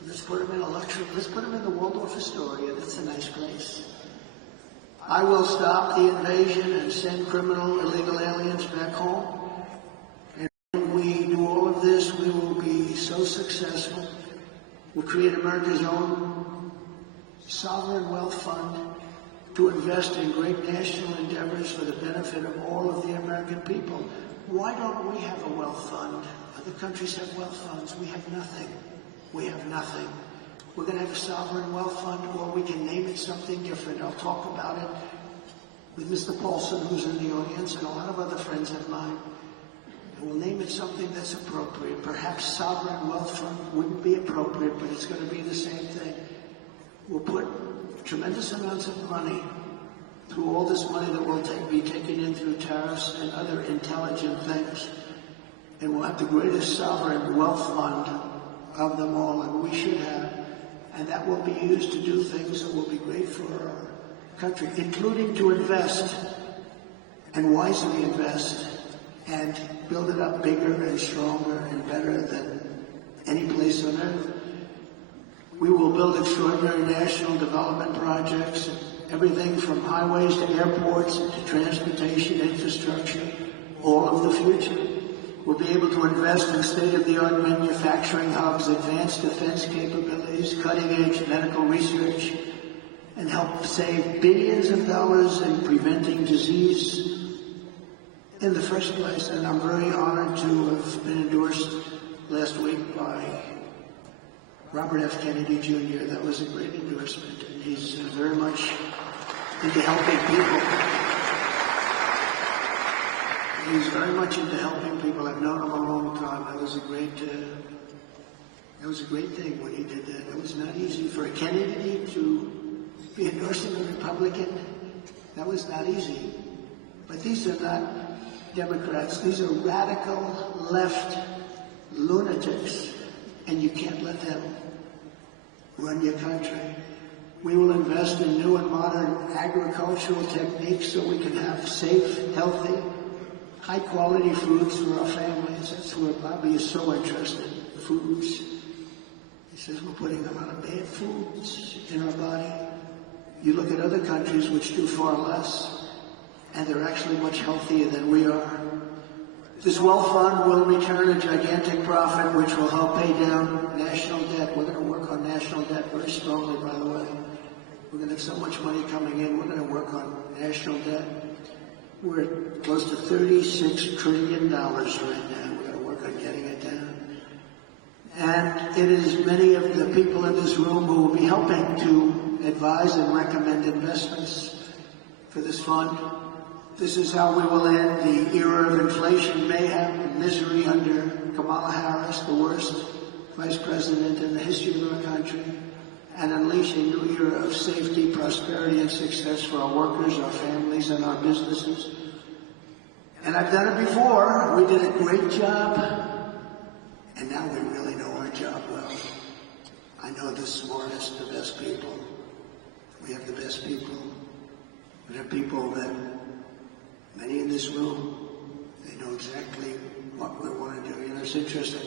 Let's put them in a luxury. Let's put them in the Waldorf Astoria. That's a nice place. I will stop the invasion and send criminal illegal aliens back home. And when we do all of this, we will be so successful. We'll create America's own sovereign wealth fund to invest in great national endeavors for the benefit of all of the American people. Why don't we have a wealth fund? Other countries have wealth funds. We have nothing. We have nothing. We're going to have a sovereign wealth fund, or we can name it something different. I'll talk about it with Mr. Paulson, who's in the audience, and a lot of other friends of mine. And we'll name it something that's appropriate. Perhaps sovereign wealth fund wouldn't be appropriate, but it's going to be the same thing. We'll put tremendous amounts of money through all this money that will be taken in through tariffs and other intelligent things. And we'll have the greatest sovereign wealth fund of them all, and we should have. And that will be used to do things that will be great for our country, including to invest, and wisely invest, and build it up bigger and stronger and better than any place on earth. We will build extraordinary national development projects, everything from highways to airports to transportation infrastructure, all of the future. We'll be able to invest in state-of-the-art manufacturing hubs, advanced defense capabilities, cutting-edge medical research, and help save billions of dollars in preventing disease in the first place. And I'm very honored to have been endorsed last week by Robert F. Kennedy Jr. That was a great endorsement, and he's very much into helping people. He's very much into helping people. I've known him a long time. That was a great thing when he did that. It was not easy for a Kennedy to be endorsing a Republican. That was not easy. But these are not Democrats. These are radical left lunatics, and you can't let them run your country. We will invest in new and modern agricultural techniques so we can have safe, healthy, high-quality foods for our families. That's where Bobby is so interested, foods. He says we're putting a lot of bad foods in our body. You look at other countries which do far less, and they're actually much healthier than we are. This wealth fund will return a gigantic profit which will help pay down national debt. We're going to work on national debt very strongly, by the way. We're going to have so much money coming in. We're going to work on national debt. We're at close to $36 trillion right now. We're going to work on getting it down. And it is many of the people in this room who will be helping to advise and recommend investments for this fund. This is how we will end the era of inflation, mayhem, and misery under Kamala Harris, the worst vice president in the history of our country, and unleash a new era of safety, prosperity, and success for our workers, our families, and our businesses. And I've done it before. We did a great job, and now we really know our job well. I know the smartest, the best people. We have the best people. We have people that, many in this room, they know exactly what we want to do. You know, it's interesting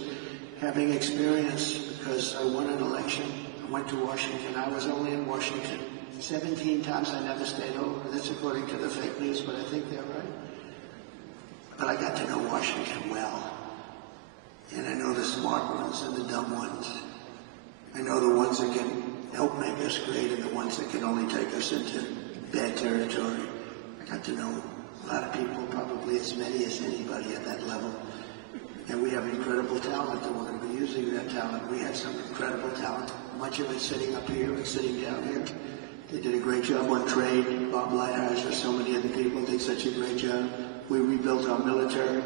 having experience because I won an election. I went to Washington. I was only in Washington 17 times. I never stayed over. That's according to the fake news, but I think they're right. But I got to know Washington well. And I know the smart ones and the dumb ones. I know the ones that can help make us great and the ones that can only take us into bad territory. I got to know a lot of people, probably as many as anybody at that level. And we have incredible talent, and we're going to be using that talent. We have some incredible talent, much of it sitting up here and sitting down here. They did a great job on trade. Bob Lighthizer, so many other people did such a great job. We rebuilt our military.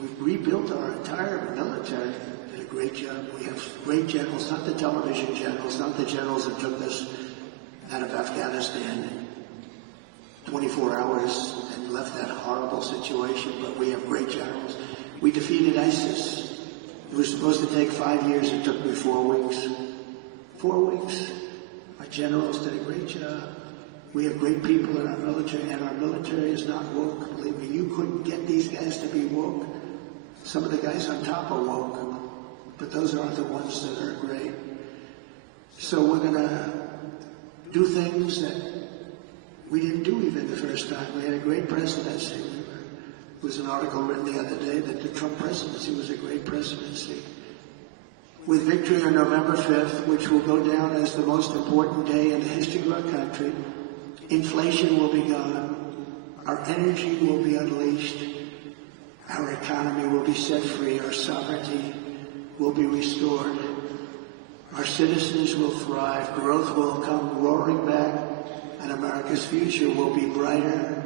We've rebuilt our entire military. Did a great job. We have great generals, not the television generals, not the generals that took us out of Afghanistan in 24 hours and left that horrible situation, but we have great generals. We defeated ISIS. It was supposed to take 5 years. It took me 4 weeks. 4 weeks. Our generals did a great job. We have great people in our military, and our military is not woke. Believe me, you couldn't get these guys to be woke. Some of the guys on top are woke, but those aren't the ones that are great. So we're going to do things that we didn't do even the first time. We had a great presidency. There was an article written the other day that the Trump presidency was a great presidency. With victory on November 5th, which will go down as the most important day in the history of our country, inflation will be gone, our energy will be unleashed, our economy will be set free, our sovereignty will be restored, our citizens will thrive, growth will come roaring back, and America's future will be brighter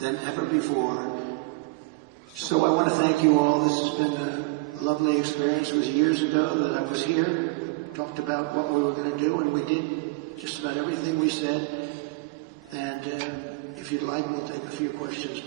than ever before. So I want to thank you all. This has been a lovely experience. It was years ago that I was here, talked about what we were going to do, and we did just about everything we said. And if you'd like, we'll take a few questions.